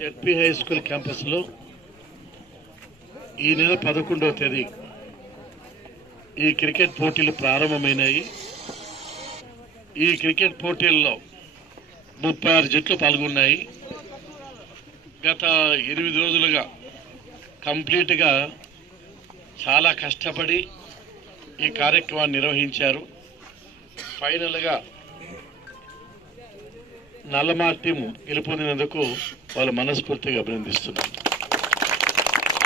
ZP high school క్యాంపస్లో ఈ నెల 11వ తేదీ ఈ క్రికెట్ పోటీలు ప్రారంభమైనాయి. ఈ క్రికెట్ పోటీల్లో 36 జట్లు పాల్గొన్నాయి. గత 8 రోజులుగా కంప్లీట్గా చాలా కష్టపడి ఈ కార్యక్రమాన్ని నిర్వహించారు. ఫైనల్గా నల్లమాడ టీం గెలుపొందినందుకు వాళ్ళు మనస్ఫూర్తిగా అభినందిస్తున్నారు.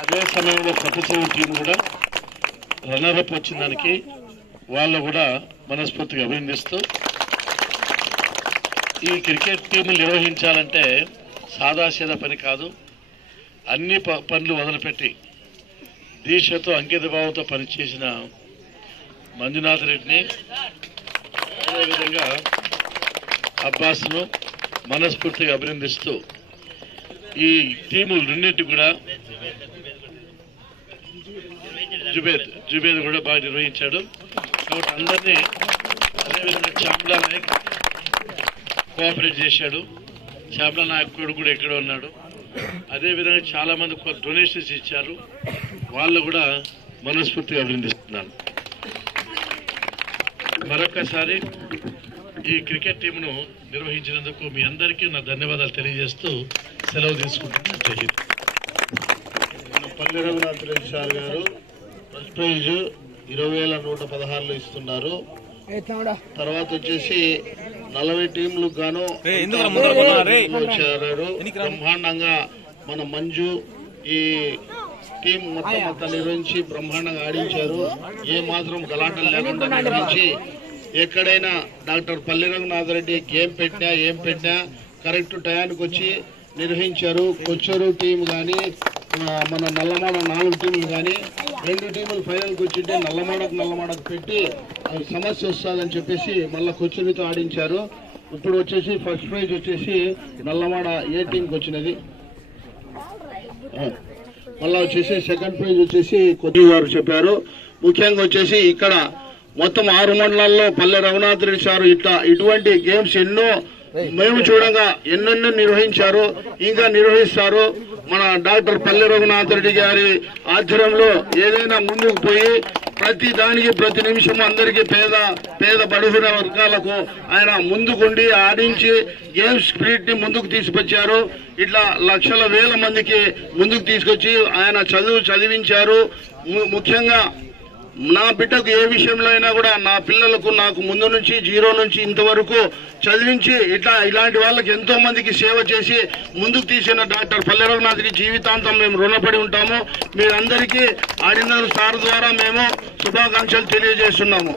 అదే సమయంలో కొత్తచెరువు టీం కూడా రన్నరప్ వచ్చిన దానికి వాళ్ళు కూడా మనస్ఫూర్తిగా అభినందిస్తూ, ఈ క్రికెట్ టీములు నిర్వహించాలంటే సాదాసీదా పని కాదు. అన్ని పనులు మొదలుపెట్టి దీక్షతో అంకితభావంతో పనిచేసిన మంజునాథ్ రెడ్డిని, అదేవిధంగా అబ్బాస్ను మనస్ఫూర్తిగా అభినందిస్తూ, ఈ టీములు రెండింటి కూడా జుబేద్ కూడా బాగా నిర్వహించాడు. కాబట్టి అందరినీ, అదేవిధంగా చామ్లా నాయక్ కోఆపరేట్ చేశాడు. చామ్లా నాయక్ కూడా ఎక్కడ ఉన్నాడు. అదేవిధంగా చాలా మంది డొనేషన్స్ ఇచ్చారు. వాళ్ళు కూడా మనస్ఫూర్తిగా అభినందిస్తున్నాను. మరొకసారి ఈ క్రికెట్ టీంను నిర్వహించినందుకు మీ అందరికీ నా ధన్యవాదాలు తెలియజేస్తూ సెలవు తీసుకుంటున్నాను. మన పల్లె రఘునాథ్ రెడ్డి సార్ గారు ఫస్ట్ ప్రైజ్ 20,116 ఇస్తున్నారు. తర్వాత వచ్చేసి 40 టీంలకు గాను చేరారు. బ్రహ్మాండంగా మన మంజు ఈ టీం మొత్తం నిర్వహించి బ్రహ్మాండంగా ఆడించారు. ఏ మాత్రం గలాటలు లేకుండా నిర్వహించి ఎక్కడైనా డాక్టర్ పల్లె రఘునాథ్ రెడ్డి గేమ్ పెట్టినా ఏం పెట్టినా కరెక్ట్ టయానికి వచ్చి నిర్వహించారు. కొచ్చేరు టీం కానీ మన నల్లమాడ 4 టీంలు కానీ 2 టీములు ఫైనల్కి వచ్చింటే నల్లమాడకు పెట్టి సమస్య వస్తుందని చెప్పేసి మళ్ళీ కొచ్చేరుతో ఆడించారు. ఇప్పుడు వచ్చేసి ఫస్ట్ ప్రైజ్ వచ్చేసి నల్లమాడ ఏ టీంకి వచ్చినది. మళ్ళీ వచ్చేసి సెకండ్ ప్రైజ్ వచ్చేసి కొద్ది గారు చెప్పారు. ముఖ్యంగా వచ్చేసి ఇక్కడ మొత్తం 6 మండలాల్లో పల్లె రఘునాథ్ రెడ్డి సార్ ఇటువంటి గేమ్స్ ఎన్నో మేము చూడగా ఎన్నెన్నో నిర్వహించారు, ఇంకా నిర్వహిస్తారు. మన డాక్టర్ పల్లె రఘునాథ్ రెడ్డి గారి ఆధ్వర్యంలో ఏదైనా ముందుకు పోయి ప్రతి దానికి ప్రతి నిమిషం అందరికీ పేద బడుగున వర్గాలకు ఆయన ముందుకుండి ఆడించి గేమ్స్ స్పిరిట్ ని ముందుకు తీసుకొచ్చారు. ఇట్లా లక్షల వేల మందికి ముందుకు తీసుకొచ్చి ఆయన చదివించారు. ముఖ్యంగా నా బిడ్డకు ఏ విషయంలో అయినా కూడా నా పిల్లలకు నాకు ముందు నుంచి 0 నుంచి ఇంతవరకు చదివించి ఇలాంటి వాళ్ళకి ఎంతో మందికి సేవ చేసి ముందుకు తీసిన డాక్టర్ పల్లె రఘునాథ్కి జీవితాంతం మేము రుణపడి ఉంటాము. మీరందరికీ ఆడిన సార్ ద్వారా మేము శుభాకాంక్షలు తెలియజేస్తున్నాము.